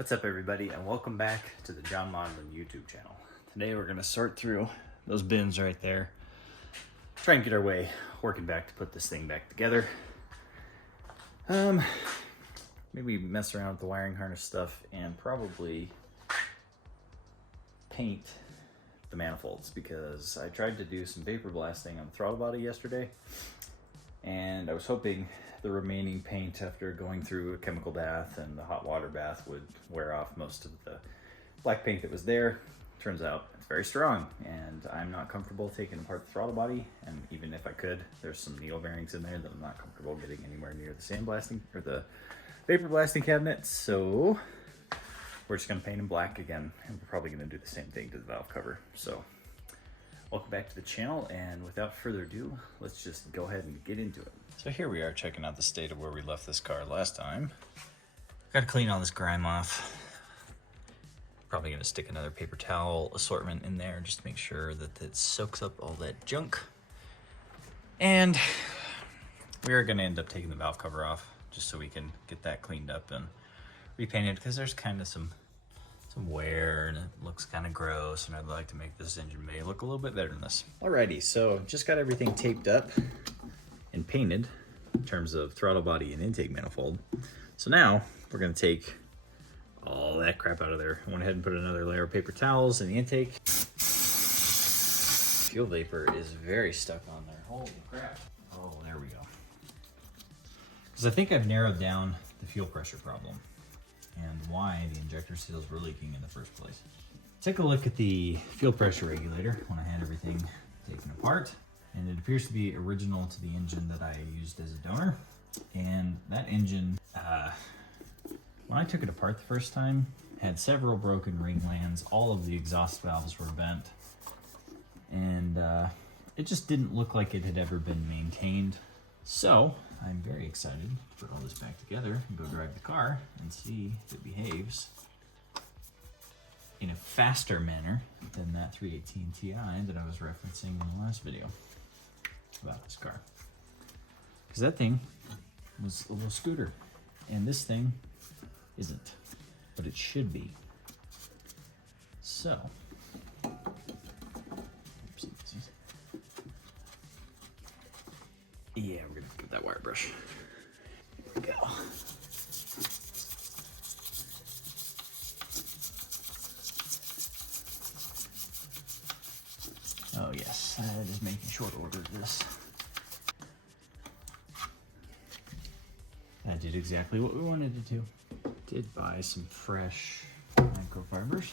What's up everybody, and welcome back to the John Modeling YouTube channel. Today we're gonna sort through those bins right there, try and get our way working back to put this thing back together. Maybe mess around with the wiring harness stuff and probably paint the manifolds, because I tried to do some vapor blasting on the throttle body yesterday, and I was hoping the remaining paint after going through a chemical bath and the hot water bath would wear off most of the black paint that was there. Turns out it's very strong, and I'm not comfortable taking apart the throttle body, and even if I could, there's some needle bearings in there that I'm not comfortable getting anywhere near the sandblasting or the vapor blasting cabinet, so we're just gonna paint them black again, and we're probably gonna do the same thing to the valve cover. So welcome back to the channel, and without further ado, let's just go ahead and get into it. So here we are checking out the state of where we left this car last time. Got to clean all this grime off. Probably gonna stick another paper towel assortment in there just to make sure that it soaks up all that junk. And we're gonna end up taking the valve cover off just so we can get that cleaned up and repainted, because there's kind of some wear and it looks kind of gross, and I'd like to make this engine bay look a little bit better than this. Alrighty, so just got everything taped up and painted in terms of throttle body and intake manifold. So now we're gonna take all that crap out of there. I went ahead and put another layer of paper towels in the intake. Fuel vapor is very stuck on there. Holy crap. Oh, there we go. Because I think I've narrowed down the fuel pressure problem and why the injector seals were leaking in the first place. Take a look at the fuel pressure regulator when I had everything taken apart, and it appears to be original to the engine that I used as a donor. And that engine, when I took it apart the first time, had several broken ring lands, all of the exhaust valves were bent, and it just didn't look like it had ever been maintained. So I'm very excited to put all this back together and go drive the car and see if it behaves in a faster manner than that 318 Ti that I was referencing in the last video about this car. Because that thing was a little scooter, and this thing isn't, but it should be. So, oopsies. Yeah, we're gonna get that wire brush. Here we go. Oh yes, that is making short order of this. That did exactly what we wanted it to. Did buy some fresh microfibers.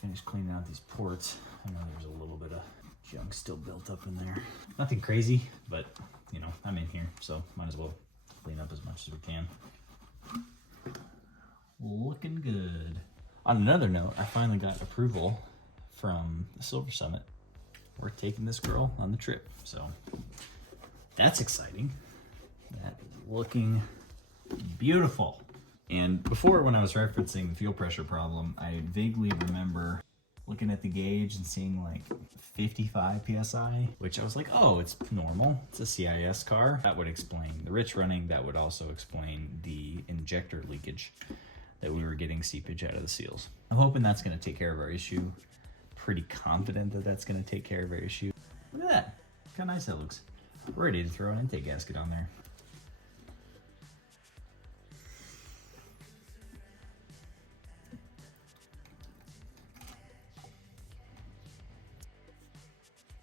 Finished cleaning out these ports. I know there's a little bit of junk still built up in there. Nothing crazy, but you know, I'm in here, so might as well clean up as much as we can. Looking good. On another note, I finally got approval from the Silver Summit. We're taking this girl on the trip, so that's exciting. That is looking beautiful. And before, when I was referencing the fuel pressure problem, I vaguely remember looking at the gauge and seeing like 55 PSI, which I was like, oh, it's normal. It's a CIS car. That would explain the rich running. That would also explain the injector leakage that we were getting seepage out of the seals. I'm hoping that's gonna take care of our issue. Pretty confident that that's gonna take care of our issue. Look at that, look how nice that looks. We're ready to throw an intake gasket on there.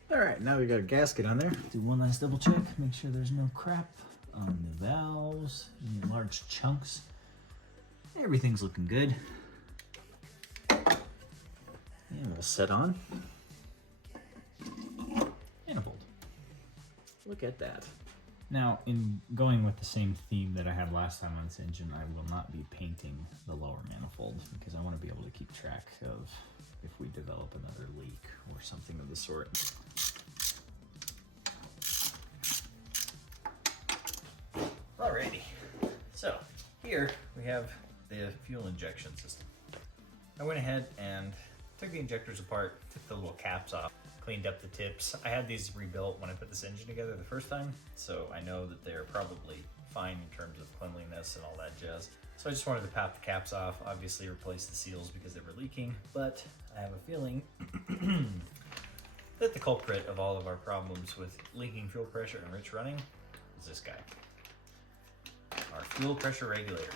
All right, now we got a gasket on there. Do one last double check, make sure there's no crap on the valves, any large chunks. Everything's looking good. And we'll set on. Manifold. Look at that. Now, in going with the same theme that I had last time on this engine, I will not be painting the lower manifold, because I want to be able to keep track of if we develop another leak or something of the sort. Alrighty, so here we have the fuel injection system. I went ahead and took the injectors apart, took the little caps off, cleaned up the tips. I had these rebuilt when I put this engine together the first time, so I know that they're probably fine in terms of cleanliness and all that jazz. So I just wanted to pop the caps off, obviously replace the seals because they were leaking, but I have a feeling that the culprit of all of our problems with leaking fuel pressure and rich running is this guy, our fuel pressure regulator.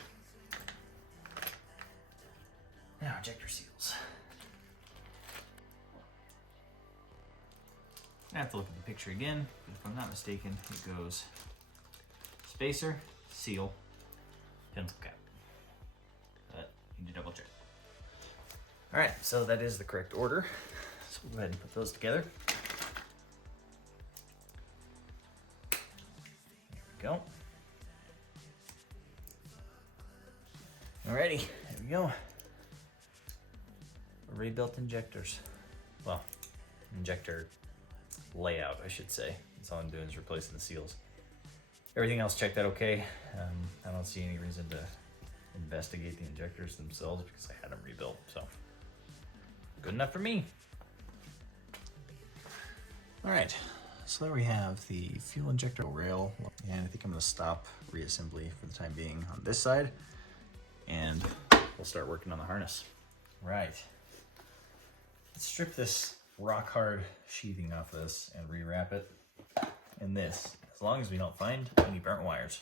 Now, injector seals. I have to look at the picture again, but if I'm not mistaken, it goes spacer, seal, pencil cap. But you need to double check. All right, so that is the correct order. So we'll go ahead and put those together. There we go. Alrighty, there we go. Rebuilt injectors. Well, injector layout, I should say. That's all I'm doing is replacing the seals. Everything else checked out okay. I don't see any reason to investigate the injectors themselves because I had them rebuilt, so good enough for me. All right, so there we have the fuel injector rail, and I think I'm gonna stop reassembly for the time being on this side, and we'll start working on the harness. Right, let's strip this rock hard sheathing off this and rewrap it in this, as long as we don't find any burnt wires.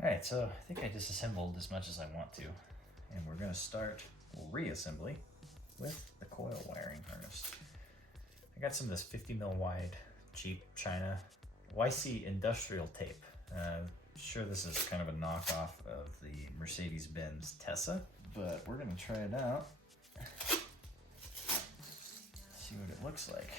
Alright, so I think I disassembled as much as I want to, and we're going to start reassembly with the coil wiring harness. I got some of this 50 mil wide cheap China YC industrial tape. Sure, this is kind of a knockoff of the Mercedes-Benz Tessa, but we're going to try it out, see what it looks like.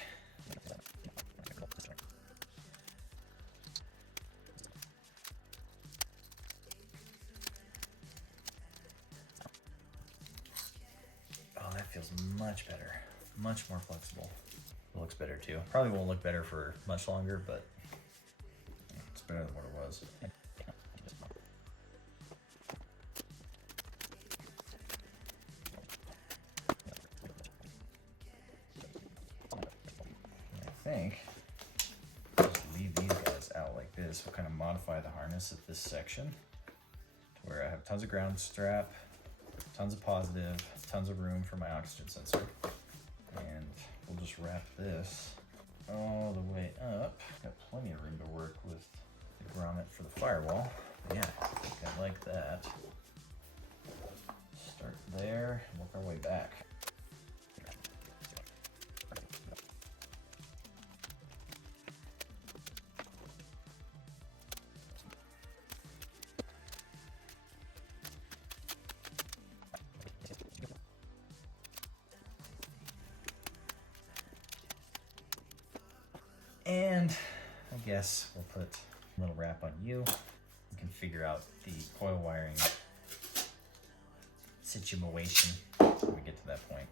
Feels much better, much more flexible. It looks better too. Probably won't look better for much longer, but it's better than what it was. I think just leave these guys out like this. We'll kind of modify the harness at this section to where I have tons of ground strap, tons of positive, tons of room for my oxygen sensor, and we'll just wrap this all the way up. Got plenty of room to work with the grommet for the firewall. But yeah, I think I like that. Start there and work our way back. And I guess we'll put a little wrap on you. We can figure out the coil wiring situation when we get to that point.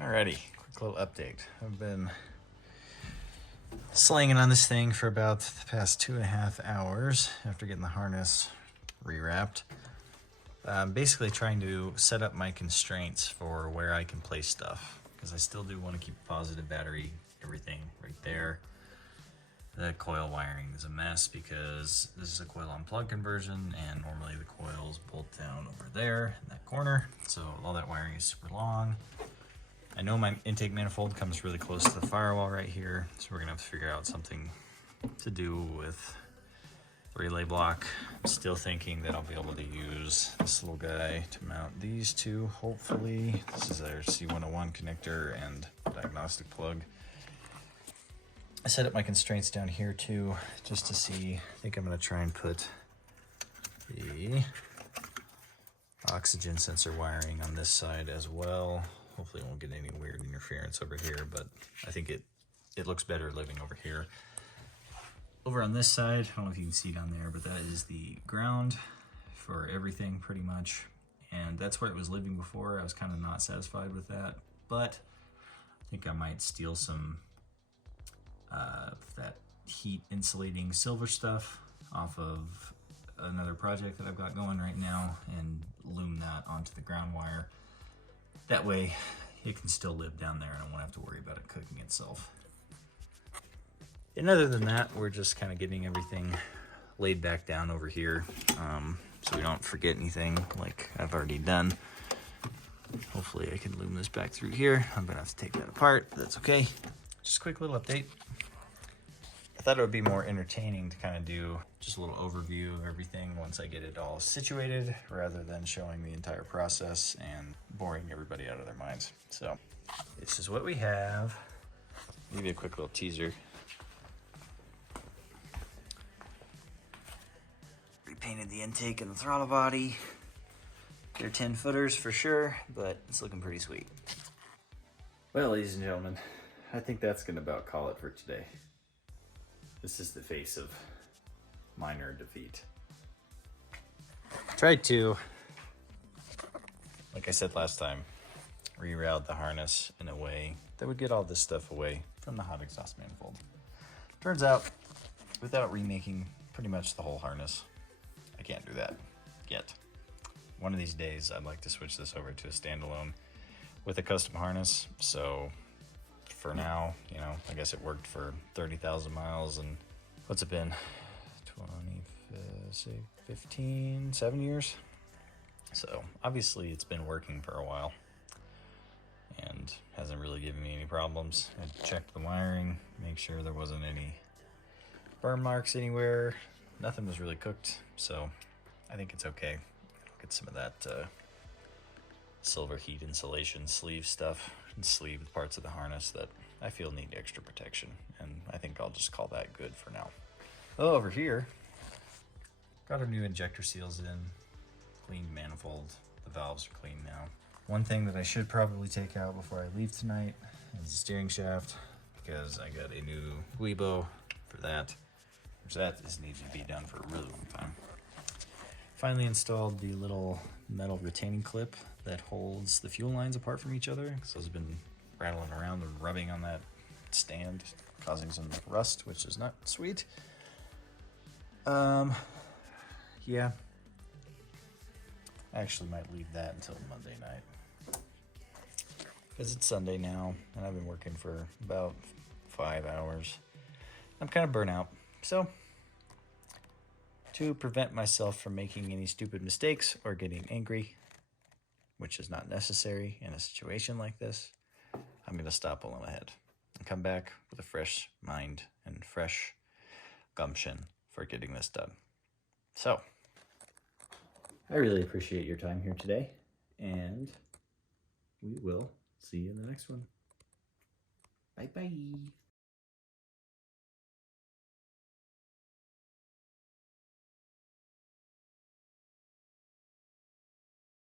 Alrighty, quick little update. I've been slanging on this thing for about the past 2.5 hours after getting the harness rewrapped. I'm basically trying to set up my constraints for where I can place stuff, because I still do want to keep a positive battery, everything right there. The coil wiring is a mess because this is a coil on plug conversion, and normally the coils bolt down over there in that corner, so all that wiring is super long. I know my intake manifold comes really close to the firewall right here, so we're gonna have to figure out something to do with relay block. I'm still thinking that I'll be able to use this little guy to mount these two, hopefully. This is our C101 connector and diagnostic plug. I set up my constraints down here too, just to see. I think I'm gonna try and put the oxygen sensor wiring on this side as well. Hopefully it won't get any weird interference over here, but I think it looks better living over here. Over on this side, I don't know if you can see it on there, but that is the ground for everything pretty much. And that's where it was living before. I was kind of not satisfied with that, but I think I might steal some that heat insulating silver stuff off of another project that I've got going right now and loom that onto the ground wire. That way it can still live down there and I won't have to worry about it cooking itself. And other than that, we're just kind of getting everything laid back down over here so we don't forget anything like I've already done. Hopefully I can loom this back through here. I'm gonna have to take that apart, but that's okay. Just a quick little update. I thought it would be more entertaining to kind of do just a little overview of everything once I get it all situated, rather than showing the entire process and boring everybody out of their minds. So this is what we have. I'll give you a quick little teaser. Repainted the intake and the throttle body. They're 10 footers for sure, but it's looking pretty sweet. Well, ladies and gentlemen, I think that's gonna about call it for today. This is the face of minor defeat. Tried to, like I said last time, reroute the harness in a way that would get all this stuff away from the hot exhaust manifold. Turns out, without remaking pretty much the whole harness, I can't do that yet. One of these days, I'd like to switch this over to a standalone with a custom harness. So for now, you know, I guess it worked for 30,000 miles, and what's it been? 7 years? So obviously it's been working for a while and hasn't really given me any problems. I checked the wiring, make sure there wasn't any burn marks anywhere. Nothing was really cooked, so I think it's okay. I'll get some of that silver heat insulation sleeve stuff and sleeve the parts of the harness that I feel need extra protection, and I think I'll just call that good for now. Oh, over here, got our new injector seals in, cleaned manifold. The valves are clean now. One thing that I should probably take out before I leave tonight is the steering shaft, because I got a new Weibo for that, which that is needed to be done for a really long time. Finally installed the little metal retaining clip that holds the fuel lines apart from each other, because those have been rattling around and rubbing on that stand, causing some rust, which is not sweet. Yeah, I actually might leave that until Monday night, because it's Sunday now and I've been working for about 5 hours. I'm kind of burnt out, so to prevent myself from making any stupid mistakes or getting angry, which is not necessary in a situation like this, I'm going to stop while I'm ahead and come back with a fresh mind and fresh gumption for getting this done. So, I really appreciate your time here today, and we will see you in the next one. Bye-bye.